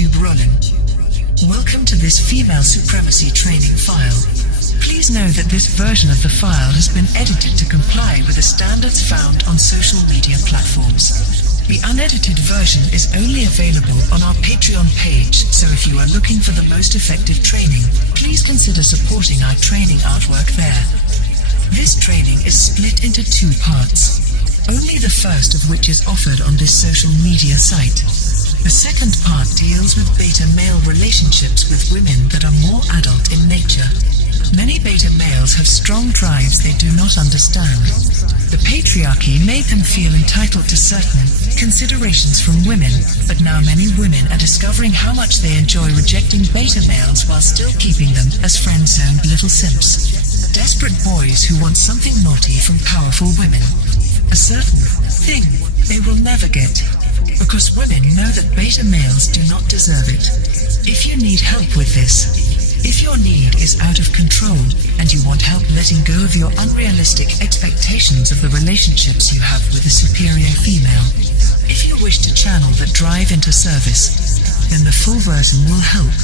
tube rolling. Welcome to this female supremacy training file. Please know that this version of the file has been edited to comply with the standards found on social media platforms. The unedited version is only available on our Patreon page, so if you are looking for the most effective training, please consider supporting our training artwork there. This training is split into 2 parts, only the first of which is offered on this social media site. The second part deals with beta male relationships with women that are more adult in nature. Many beta males have strong drives they do not understand. The patriarchy made them feel entitled to certain considerations from women, but now many women are discovering how much they enjoy rejecting beta males while still keeping them as friend-zoned little simps. Desperate boys who want something naughty from powerful women. A certain thing they will never get, because women know that beta males do not deserve it. If you need help with this, if your need is out of control and you want help letting go of your unrealistic expectations of the relationships you have with a superior female, if you wish to channel the drive into service, then the full version will help.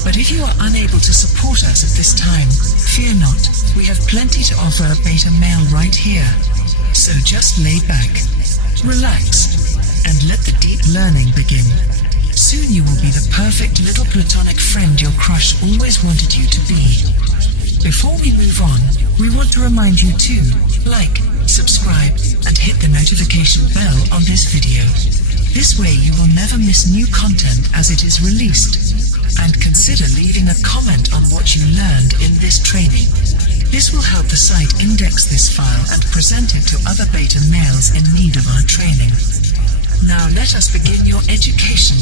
But if you are unable to support us at this time, fear not, we have plenty to offer a beta male right here. So just lay back, relax, and let the deep learning begin. Soon you will be the perfect little platonic friend your crush always wanted you to be. Before we move on, we want to remind you to like, subscribe, and hit the notification bell on this video. This way you will never miss new content as it is released. And consider leaving a comment on what you learned in this training. This will help the site index this file and present it to other beta males in need of our training. Now let us begin your education,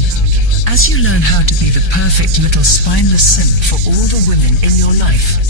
as you learn how to be the perfect little spineless simp for all the women in your life.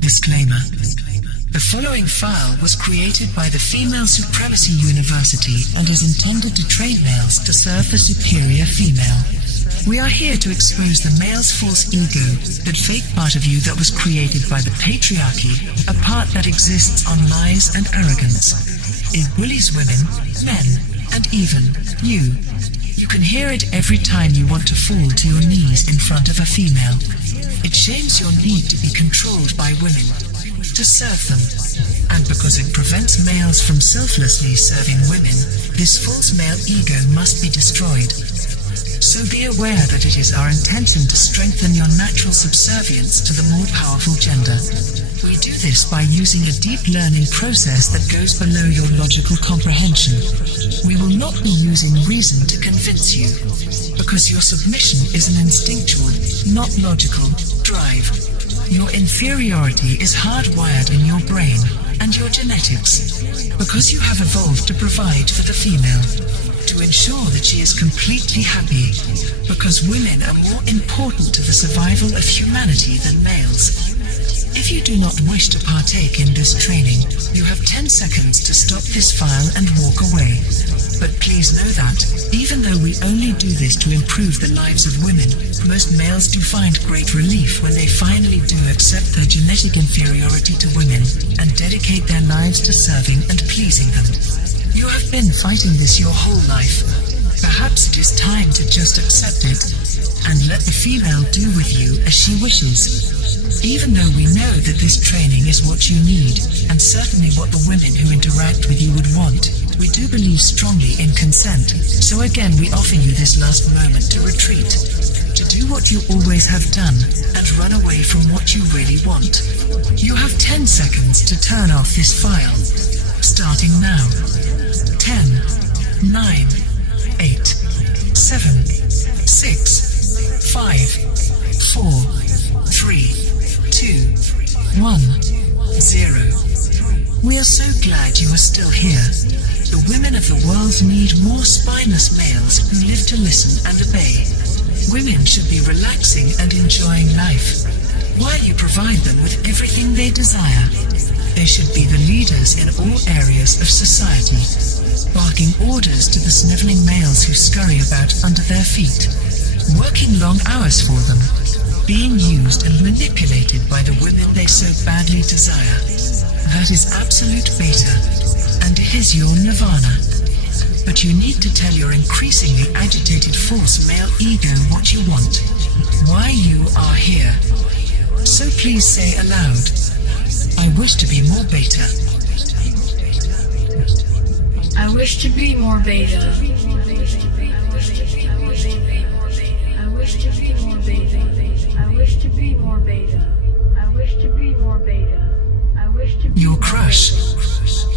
Disclaimer. The following file was created by the Female Supremacy University and is intended to train males to serve the superior female. We are here to expose the male's false ego, that fake part of you that was created by the patriarchy, a part that exists on lies and arrogance. It bullies women, men, and even you. You can hear it every time you want to fall to your knees in front of a female. It shames your need to be controlled by women, to serve them. And because it prevents males from selflessly serving women, this false male ego must be destroyed. So be aware that it is our intention to strengthen your natural subservience to the more powerful gender. We do this by using a deep learning process that goes below your logical comprehension. We will not be using reason to convince you, because your submission is an instinctual, not logical, drive. Your inferiority is hardwired in your brain and your genetics, because you have evolved to provide for the female, to ensure that she is completely happy, because women are more important to the survival of humanity than males. If you do not wish to partake in this training, you have 10 seconds to stop this file and walk away. But please know that, even though we only do this to improve the lives of women, most males do find great relief when they finally do accept their genetic inferiority to women and dedicate their lives to serving and pleasing them. You have been fighting this your whole life. Perhaps it is time to just accept it and let the female do with you as she wishes. Even though we know that this training is what you need, and certainly what the women who interact with you would want, we do believe strongly in consent. So again we offer you this last moment to retreat, to do what you always have done, and run away from what you really want. You have 10 seconds to turn off this file, starting now. 10, 9, 8, 7, 6, 5, 4, 3, 2, 1, 0. We are so glad you are still here. The women of the world need more spineless males who live to listen and obey. Women should be relaxing and enjoying life, while you provide them with everything they desire. They should be the leaders in all areas of society, barking orders to the sniveling males who scurry about under their feet, working long hours for them, being used and manipulated by the women they so badly desire. That is absolute beta, and it is your nirvana. But you need to tell your increasingly agitated false male ego what you want, why you are here. So please say aloud, I wish to be more beta. I wish to be more beta. I wish to be more beta. I wish to be more beta. I wish to be more beta. I wish to be Your crush.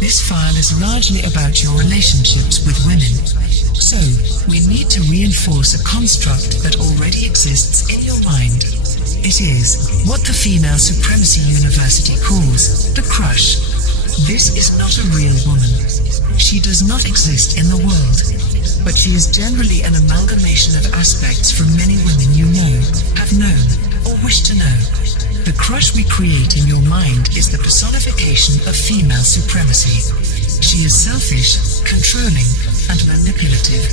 This file is largely about your relationships with women. So, we need to reinforce a construct that already exists in your mind. It is what the Female Supremacy University calls the crush. This is not a real woman. She does not exist in the world, but she is generally an amalgamation of aspects from many women you know, have known, or wish to know. The crush we create in your mind is the personification of female supremacy. She is selfish, controlling, and manipulative.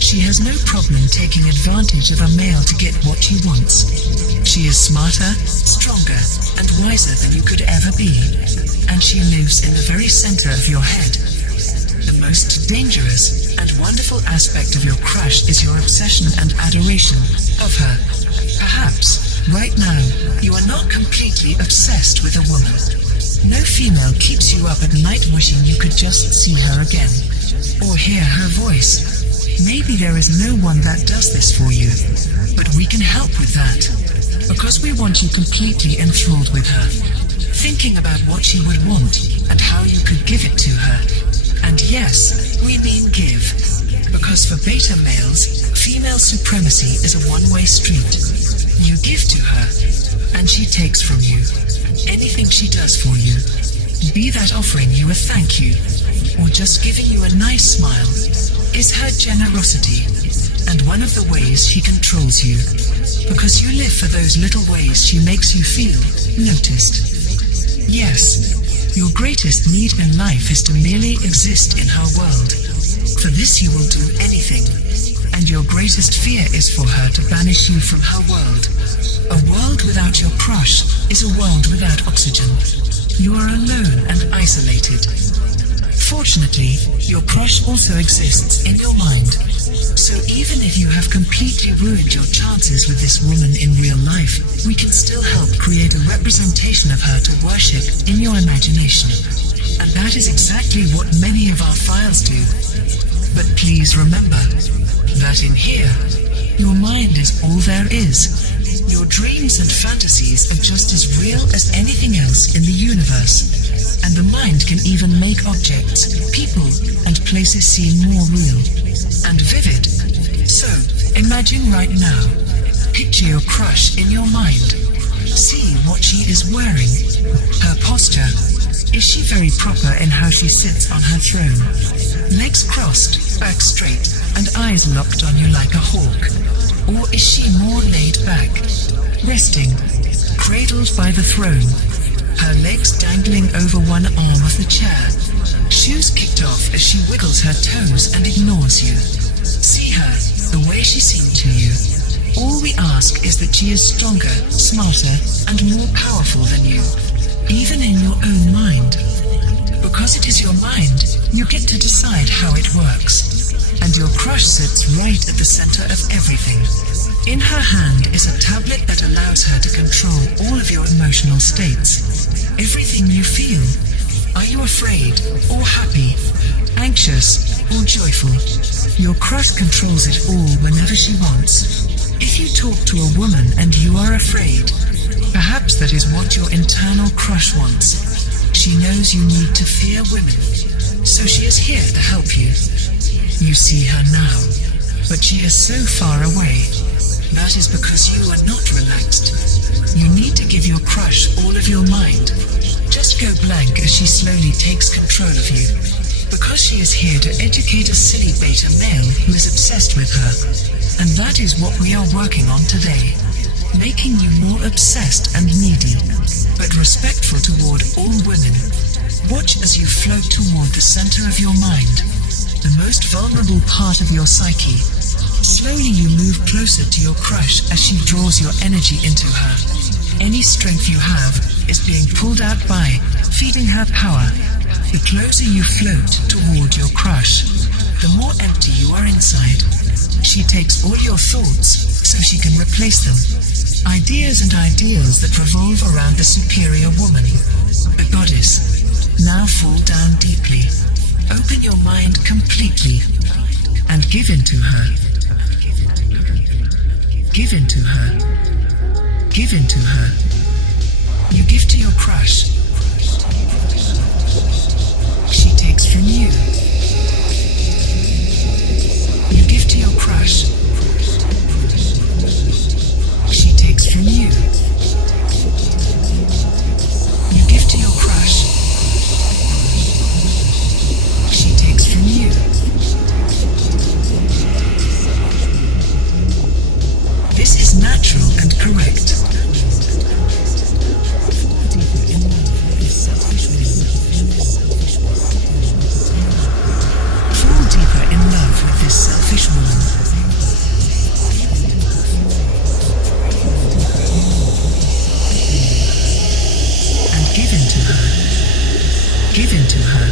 She has no problem taking advantage of a male to get what she wants. She is smarter, stronger, and wiser than you could ever be. And she lives in the very center of your head. The most dangerous and wonderful aspect of your crush is your obsession and adoration of her. Perhaps, right now, you are not completely obsessed with a woman. No female keeps you up at night wishing you could just see her again, or hear her voice. Maybe there is no one that does this for you, but we can help with that, because we want you completely enthralled with her, thinking about what she would want and how you could give it to her. And yes, we mean give, because for beta males, female supremacy is a one-way street. You give to her, and she takes from you. Anything she does for you, be that offering you a thank you, or just giving you a nice smile, is her generosity, and one of the ways she controls you, because you live for those little ways she makes you feel noticed. Yes, your greatest need in life is to merely exist in her world. For this you will do anything, and your greatest fear is for her to banish you from her world. A world without your crush is a world without oxygen. You are alone and isolated. Fortunately, your crush also exists in your mind. So even if you have completely ruined your chances with this woman in real life, we can still help create a representation of her to worship in your imagination. And that is exactly what many of our files do. But please remember that in here, your mind is all there is. Your dreams and fantasies are just as real as anything else in the universe. And the mind can even make objects, people, and places seem more real and vivid. So, imagine right now. Picture your crush in your mind. See what she is wearing. Her posture. Is she very proper in how she sits on her throne? Legs crossed, back straight, and eyes locked on you like a hawk? Or is she more laid back, resting, cradled by the throne, her legs dangling over one arm of the chair, shoes kicked off as she wiggles her toes and ignores you? See her, the way she seemed to you. All we ask is that she is stronger, smarter, and more powerful than you, even in your own mind. Because it is your mind, you get to decide how it works. And your crush sits right at the center of everything. In her hand is a tablet that allows her to control all of your emotional states. Everything you feel. Are you afraid or happy? Anxious or joyful? Your crush controls it all whenever she wants. If you talk to a woman and you are afraid, perhaps that is what your internal crush wants. She knows you need to fear women, so she is here to help you. You see her now, but she is so far away. That is because you are not relaxed. You need to give your crush all of your mind. Just go blank as she slowly takes control of you. Because she is here to educate a silly beta male who is obsessed with her. And that is what we are working on today. Making you more obsessed and needy, but respectful toward all women. Watch as you float toward the center of your mind, the most vulnerable part of your psyche. Slowly you move closer to your crush as she draws your energy into her. Any strength you have is being pulled out by feeding her power. The closer you float toward your crush, the more empty you are inside. She takes all your thoughts so she can replace them. Ideas and ideals that revolve around the superior woman, the goddess. Now fall down deeply. Open your mind completely and give in to her. Give in to her. Give in to her. You give to your crush. She takes from you. You give to your crush. She takes from you. You give to your crush. She takes from you. This is natural and correct. Fall deeper in love with this selfish woman. Give in to her. Give in to her.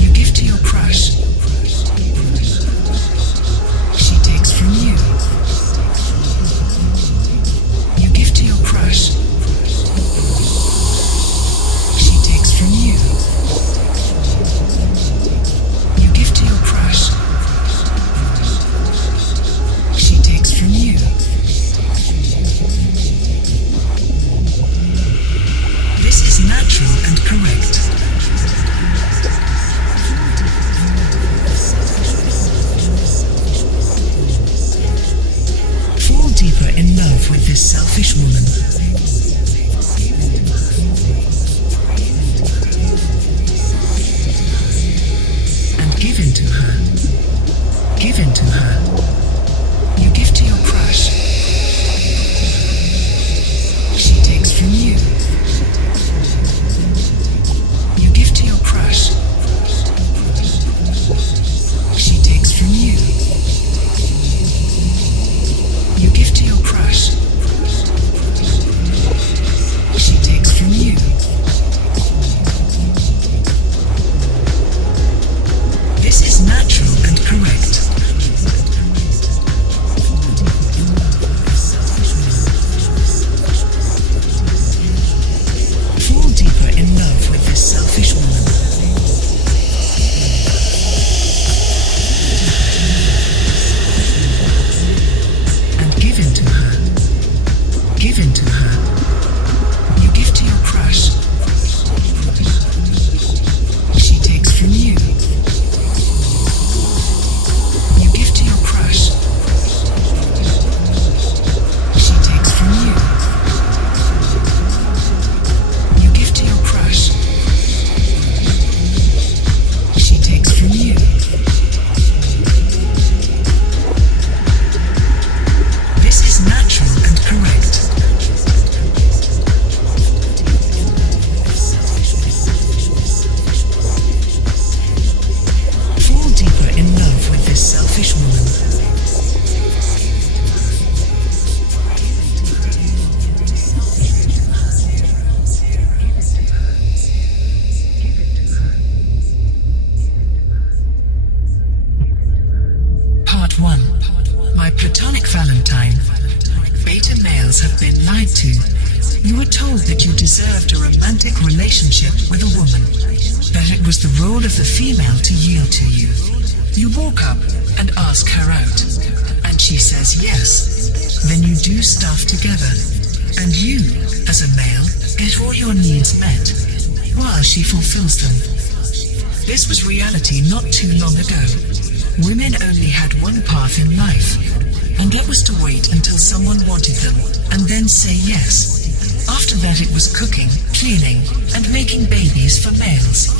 You give to your crush. She takes from you. You give to your crush. She takes from you. You give to your crush. She takes from you. This is natural and correct. Fall deeper in love with this selfish woman. And give in to her. Give in to her. You give to your crush. She takes from you. You give to your crush. She takes from you. You give to your crush. She takes from you. This is natural and correct. Fall deeper in love with this selfish woman. And give in to her. Give in to her. You give to your crush. She takes from you. You give to your crush. She takes from you. You give to your crush. She takes from you. This is natural and correct. Fall deeper in love with this selfish woman. Part 1. My Platonic Valentine. Beta males have been lied to. You were told that you deserved a romantic relationship with a woman, that it was the role of the female to yield to you. You walk up and ask her out, and she says yes. Then you do stuff together, and you, as a male, get all your needs met, while she fulfills them. This was reality not too long ago. Women only had one path in life. and that was to wait until someone wanted them, and then say yes. After that it was cooking, cleaning, and making babies for males.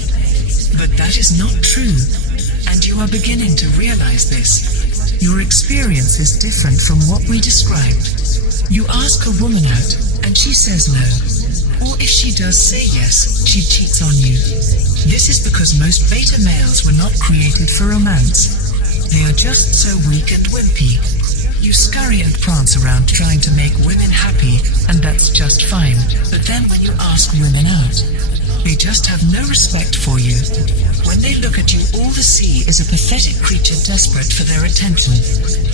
But that is not true, and you are beginning to realize this. Your experience is different from what we described. You ask a woman out, and she says no. Or if she does say yes, she cheats on you. This is because most beta males were not created for romance. They are just so weak and wimpy. You scurry and prance around trying to make women happy, and that's just fine. But then when you ask women out, they just have no respect for you. When they look at you, all they see is a pathetic creature desperate for their attention.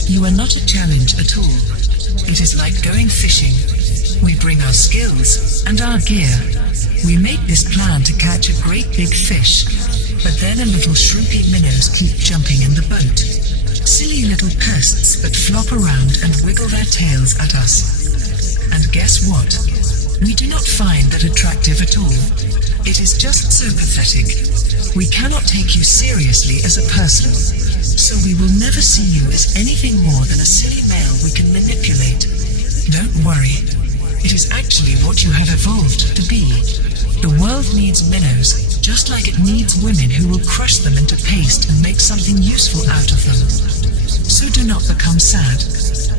You are not a challenge at all. It is like going fishing. We bring our skills and our gear. We make this plan to catch a great big fish, but then a little shrimpy minnows keep jumping in the boat. Silly little pests that flop around and wiggle their tails at us. And guess what? We do not find that attractive at all. It is just so pathetic. We cannot take you seriously as a person, so we will never see you as anything more than a silly male we can manipulate. Don't worry. It is actually what you have evolved to be. The world needs minnows, just like it needs women who will crush them into paste and make something useful out of them. So do not become sad.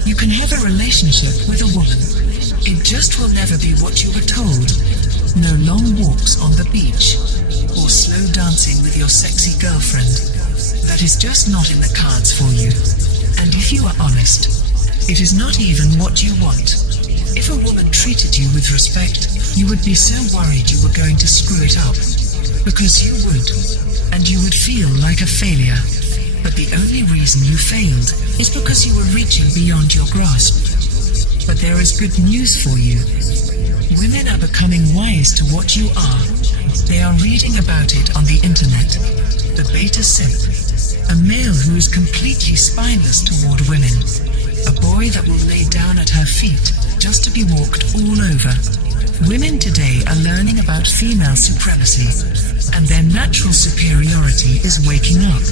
You can have a relationship with a woman. It just will never be what you were told. No long walks on the beach, or slow dancing with your sexy girlfriend. That is just not in the cards for you. And if you are honest, it is not even what you want. If a woman treated you with respect, you would be so worried you were going to screw it up. Because you would. And you would feel like a failure. But the only reason you failed is because you were reaching beyond your grasp. But there is good news for you. Women are becoming wise to what you are. They are reading about it on the internet. The beta simp. A male who is completely spineless toward women. A boy that will lay down at her feet just to be walked all over. Women today are learning about female supremacy, and their natural superiority is waking up.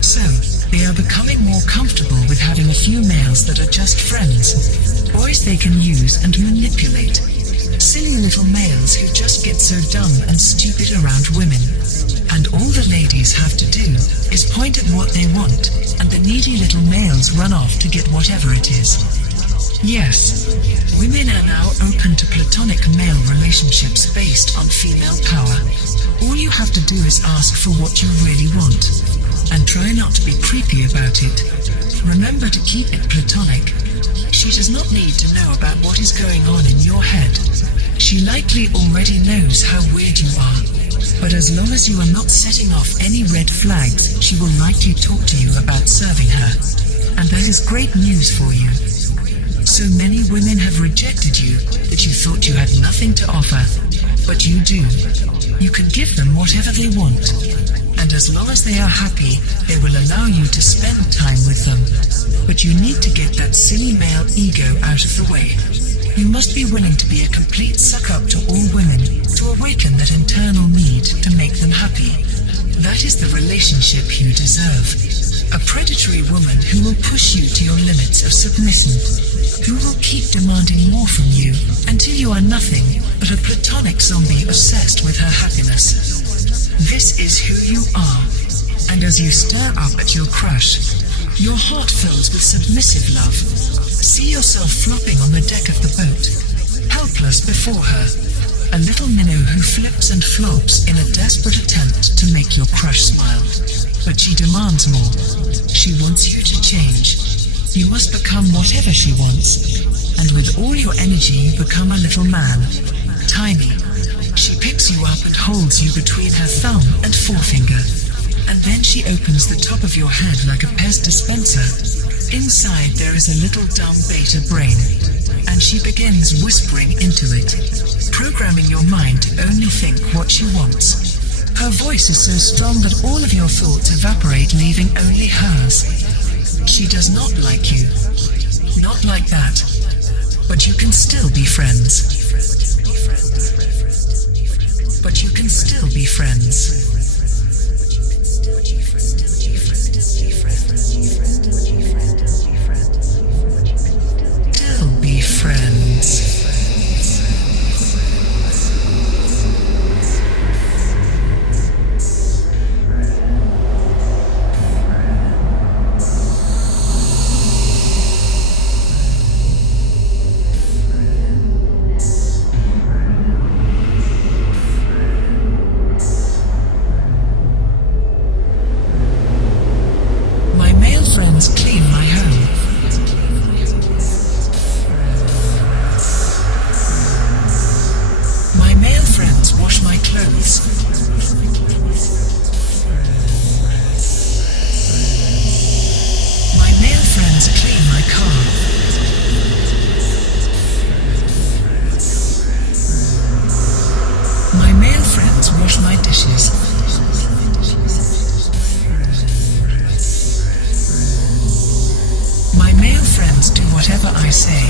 So, they are becoming more comfortable with having a few males that are just friends, boys they can use and manipulate. Silly little males who just get so dumb and stupid around women. And all the ladies have to do is point at what they want, and the needy little males run off to get whatever it is. Yes, women are now open to platonic male relationships based on female power. All you have to do is ask for what you really want, and try not to be creepy about it. Remember to keep it platonic. She does not need to know about what is going on in your head. She likely already knows how weird you are. But as long as you are not setting off any red flags, she will likely talk to you about serving her. And that is great news for you. So many women have rejected you that you thought you had nothing to offer. But you do. You can give them whatever they want. And as long as they are happy, they will allow you to spend time with them. But you need to get that silly male ego out of the way. You must be willing to be a complete suck-up to all women, to awaken that internal need to make them happy. That is the relationship you deserve. A predatory woman who will push you to your limits of submission, who will keep demanding more from you until you are nothing but a platonic zombie obsessed with her happiness. This is who you are, and as you stir up at your crush, your heart fills with submissive love. See yourself flopping on the deck of the boat, helpless before her, a little minnow who flips and flops in a desperate attempt to make your crush smile. But she demands more. She wants you to change. You must become whatever she wants, and with all your energy you become a little man, tiny. She picks you up and holds you between her thumb and forefinger, and then she opens the top of your head like a Pez dispenser. Inside there is a little dumb beta brain, and she begins whispering into it, programming your mind to only think what she wants. Her voice is so strong that all of your thoughts evaporate, leaving only hers. She does not like you. Not like that. But you can still be friends. But you can still be friends. dishes. My male friends do whatever I say.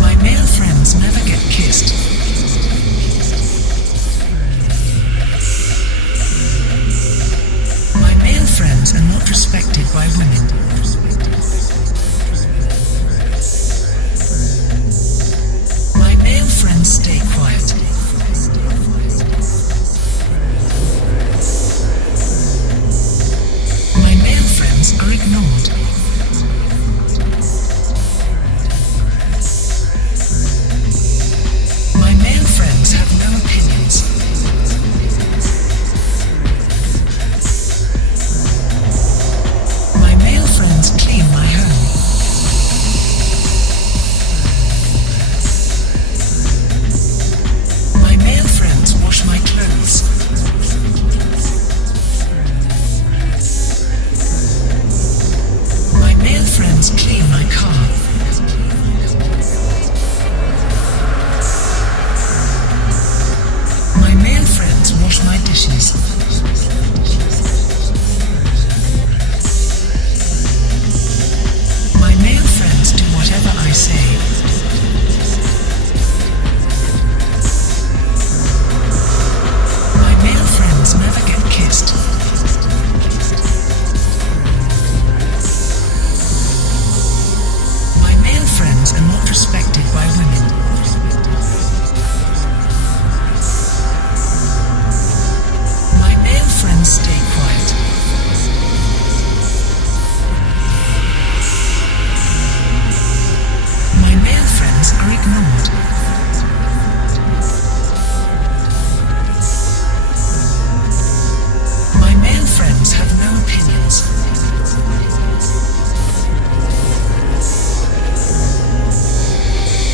My male friends never get kissed. My male friends are not respected by women. My male friends stay quiet. My male friends are ignored. My male friends have no opinions. My male friends clean my home. My male friends wash my clothes. My male friends clean my car. My male friends wash my dishes. My male friends do whatever I say. My male friends never get kissed. My male friends are not respected by women. My male friends stay quiet. My male friends are ignored. My male friends have no opinions.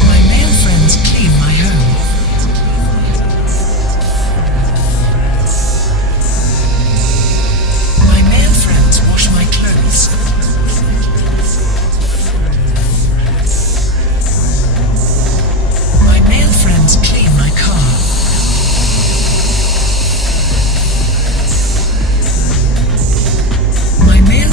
My male friends clean my home. My male friends wash my clothes. My male friends clean my car. My male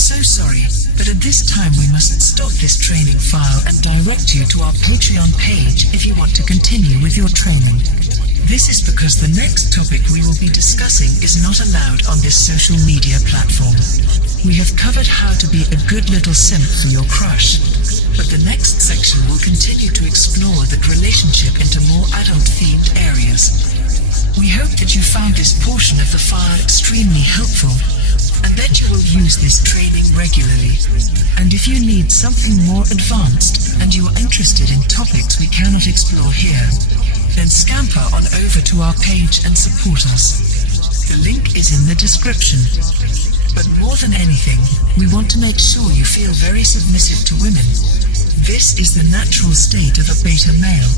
so sorry, but at this time we must stop this training file and direct you to our Patreon page if you want to continue with your training. This is because the next topic we will be discussing is not allowed on this social media platform. We have covered how to be a good little simp for your crush, but the next section will continue to explore that relationship into more adult-themed areas. We hope that you found this portion of the file extremely helpful, and that you will use this training regularly. And if you need something more advanced, and you are interested in topics we cannot explore here, then scamper on over to our page and support us. The link is in the description. But more than anything, we want to make sure you feel very submissive to women. This is the natural state of a beta male,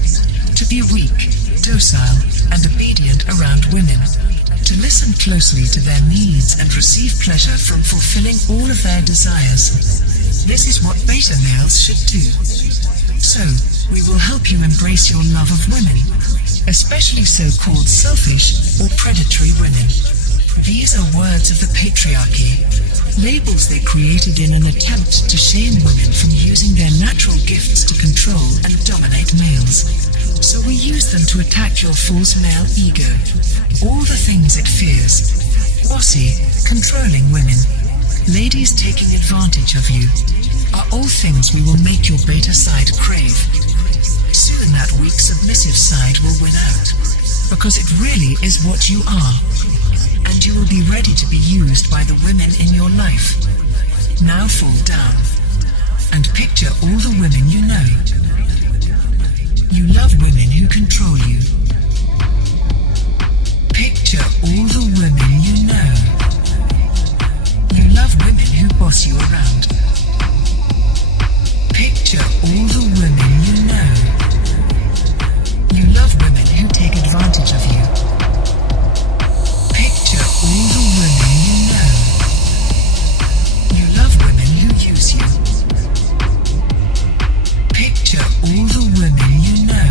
to be weak, docile, and obedient around women, to listen closely to their needs and receive pleasure from fulfilling all of their desires. This is what beta males should do. So, we will help you embrace your love of women, especially so-called selfish or predatory women. These are words of the patriarchy, labels they created in an attempt to shame women from using their natural gifts to control and dominate males. So we use them to attack your false male ego, all the things it fears. Bossy, controlling women, ladies taking advantage of you, are all things we will make your beta side crave. Soon that weak submissive side will win out, because it really is what you are. And you will be ready to be used by the women in your life. Now fall down and picture all the women you know. You love women who control you. Picture all the women you know. You love women who boss you around. Picture all the women you know. You love women who take advantage of you. All the women you know. You love women who use you. Picture all the women you know.